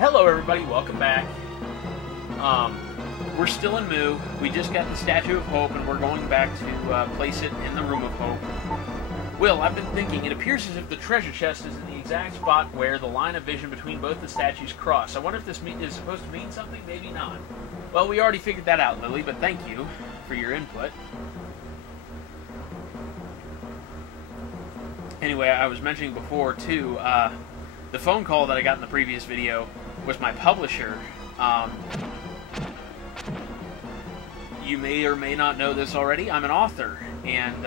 Hello everybody, welcome back. We're still in Moo. We just got the Statue of Hope and we're going back to place it in the Room of Hope. Will, I've been thinking, it appears as if the treasure chest is in the exact spot where the line of vision between both the statues cross. I wonder if this is supposed to mean something, maybe not. Well, we already figured that out, Lily, but thank you for your input. Anyway, I was mentioning before, too, the phone call that I got in the previous video was my publisher. You may or may not know this already. I'm an author, and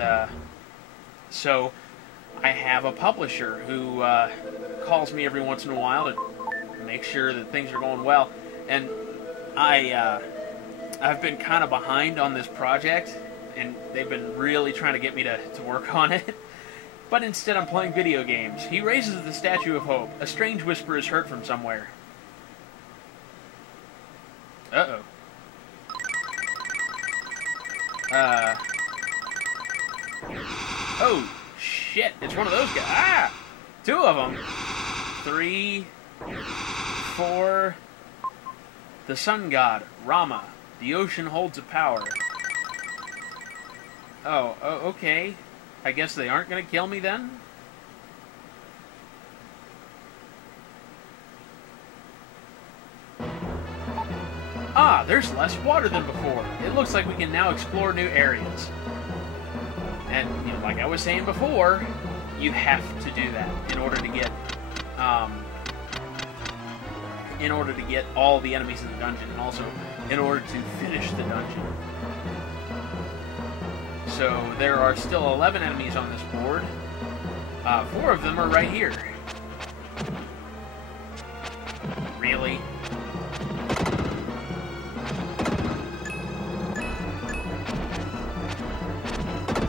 so I have a publisher who calls me every once in a while to make sure that things are going well. And I've been kind of behind on this project, and they've been really trying to get me to work on it. But instead I'm playing video games. He raises the Statue of Hope. A strange whisper is heard from somewhere. Uh-oh. Oh, shit. It's one of those guys. Ah! Two of them. 3, 4. The sun god, Rama. The ocean holds a power. Oh, okay. I guess they aren't going to kill me then? Ah, there's less water than before. It looks like we can now explore new areas. And, you know, like I was saying before, you have to do that in order to get all the enemies in the dungeon, and also in order to finish the dungeon. So there are still 11 enemies on this board. 4 of them are right here. Really?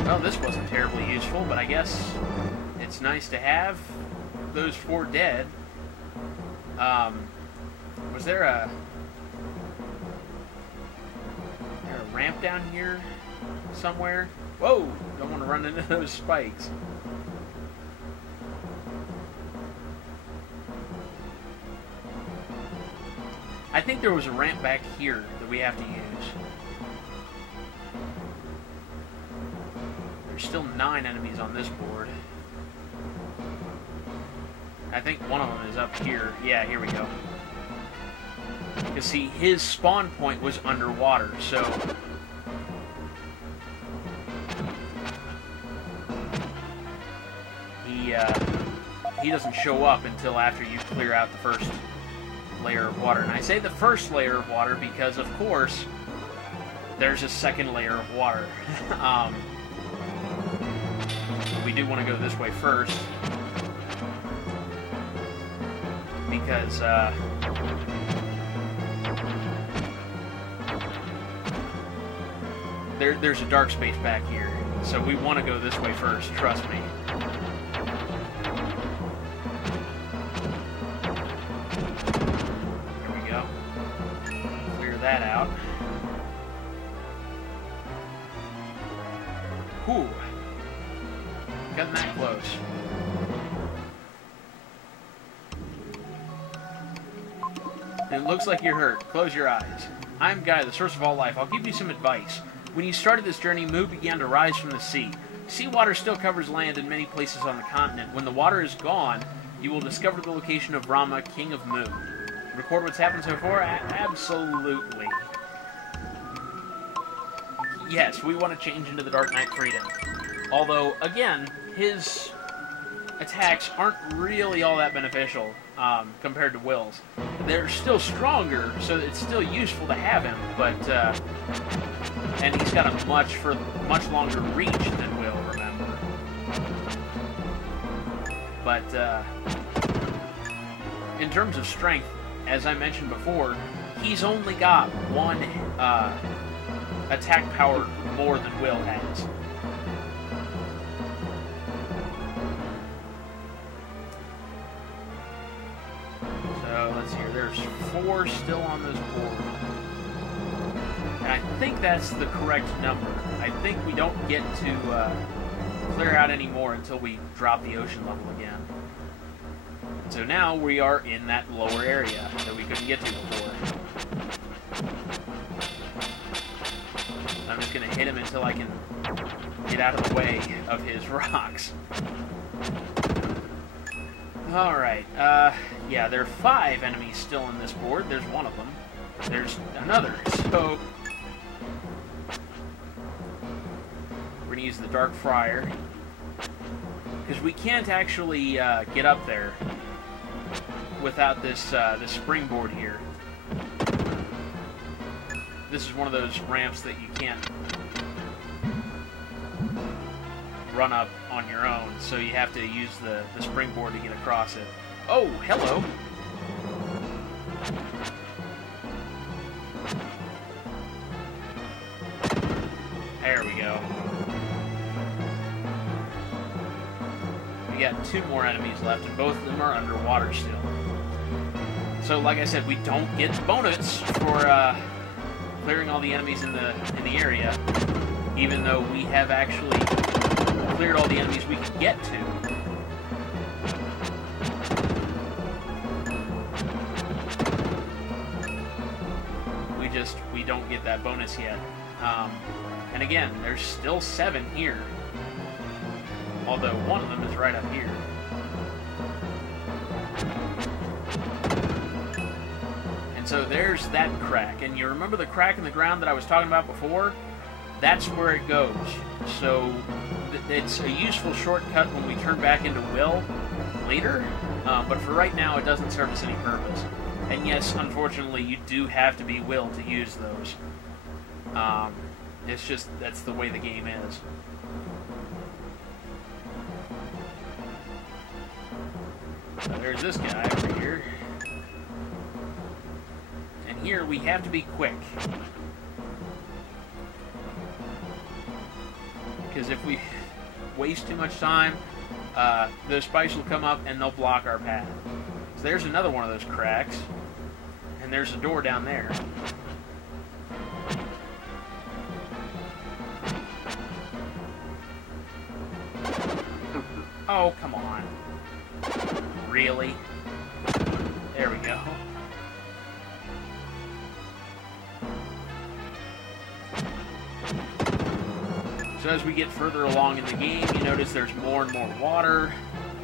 Well, this wasn't terribly useful, but I guess it's nice to have those 4 dead. Was there a ramp down here somewhere? Whoa! Don't want to run into those spikes. I think there was a ramp back here that we have to use. There's still 9 enemies on this board. I think one of them is up here. Yeah, here we go. You see, his spawn point was underwater, so he doesn't show up until after you clear out the first layer of water. And I say the first layer of water because, of course, there's a second layer of water. We do want to go this way first because there's a dark space back here, so we want to go this way first, trust me. There we go. Clear that out. Whew. Getting that close. It looks like you're hurt. Close your eyes. I'm Gaia, the source of all life. I'll give you some advice. When you started this journey, Moo began to rise from the sea. Seawater still covers land in many places on the continent. When the water is gone, you will discover the location of Rama, King of Moo. Record what's happened so far? Absolutely. Yes, we want to change into the Dark Knight Freedom. Although, again, his attacks aren't really all that beneficial compared to Will's. They're still stronger, so it's still useful to have him, but and he's got a much longer reach than Will, remember. But in terms of strength, as I mentioned before, he's only got 1 attack power more than Will has. So let's see here. There's 4 still on this board. And I think that's the correct number. I think we don't get to clear out any more until we drop the ocean level again. So now we are in that lower area that we couldn't get to before. I'm just going to hit him until I can get out of the way of his rocks. Alright, yeah, there are 5 enemies still in this board. There's one of them. There's another. So we're going to use the Dark Friar, because we can't actually get up there without this this springboard here. This is one of those ramps that you can't run up on your own, so you have to use the springboard to get across it. Oh, hello! There we go. We got 2 more enemies left, and both of them are underwater still. So, like I said, we don't get bonus for clearing all the enemies in the area, even though we have actually cleared all the enemies we can get to. We don't get that bonus yet. And again, there's still 7 here, although one of them is right up here. And so there's that crack. And you remember the crack in the ground that I was talking about before? That's where it goes. So it's a useful shortcut when we turn back into Will later, but for right now it doesn't serve us any purpose. And yes, unfortunately, you do have to be Will to use those. It's just, that's the way the game is. So there's this guy over here. And here we have to be quick. Because if we waste too much time, the spikes will come up and they'll block our path. So there's another one of those cracks. And there's a door down there. Oh, come on. Really? There we go. So as we get further along in the game, you notice there's more and more water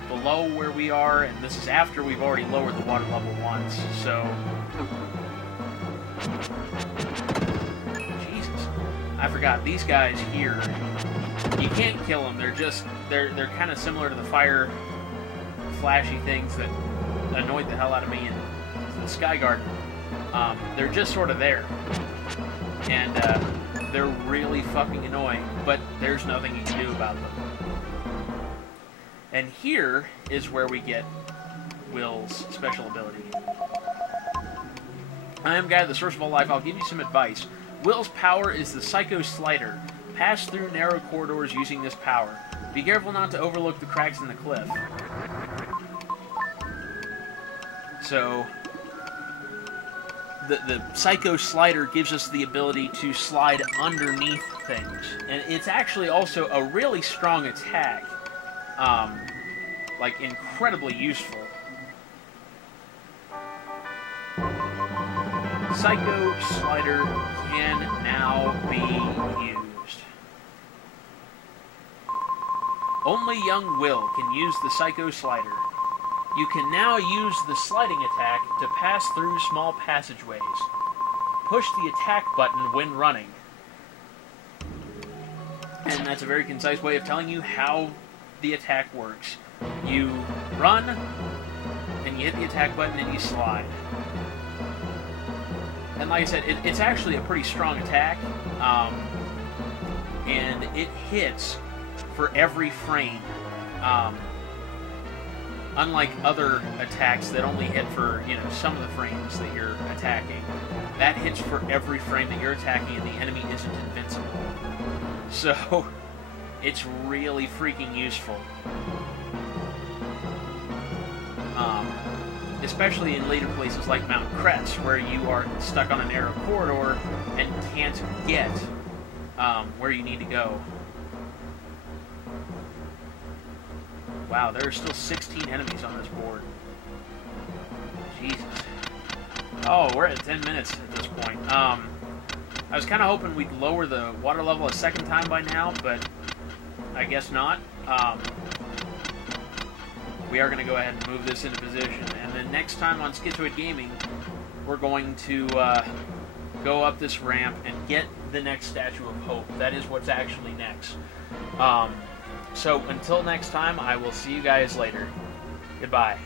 below where we are, and this is after we've already lowered the water level once, so... Jesus. I forgot, these guys here, you can't kill them, they're kind of similar to the fire flashy things that annoyed the hell out of me in the Sky Garden. They're just sort of there. And they're really fucking annoying, but there's nothing you can do about them. And here is where we get Will's special ability. I am Gaia, the source of all life. I'll give you some advice. Will's power is the Psycho Slider. Pass through narrow corridors using this power. Be careful not to overlook the cracks in the cliff. So, the Psycho Slider gives us the ability to slide underneath things. And it's actually also a really strong attack. Like, incredibly useful. Psycho Slider can now be used. Only young Will can use the Psycho Slider. You can now use the sliding attack to pass through small passageways. Push the attack button when running. And that's a very concise way of telling you how the attack works. You run, and you hit the attack button, and you slide. And like I said, it's actually a pretty strong attack, and it hits for every frame. Unlike other attacks that only hit for, you know, some of the frames that you're attacking, that hits for every frame that you're attacking, and the enemy isn't invincible. So, it's really freaking useful. Especially in later places like Mount Crest, where you are stuck on a narrow corridor and can't get where you need to go. Wow, there are still 16 enemies on this board. Oh, we're at 10 minutes at this point. I was kind of hoping we'd lower the water level a second time by now, but I guess not. We are going to go ahead and move this into position. And then next time on Schizoid Gaming, we're going to go up this ramp and get the next Statue of Hope. That is what's actually next. So until next time, I will see you guys later. Goodbye.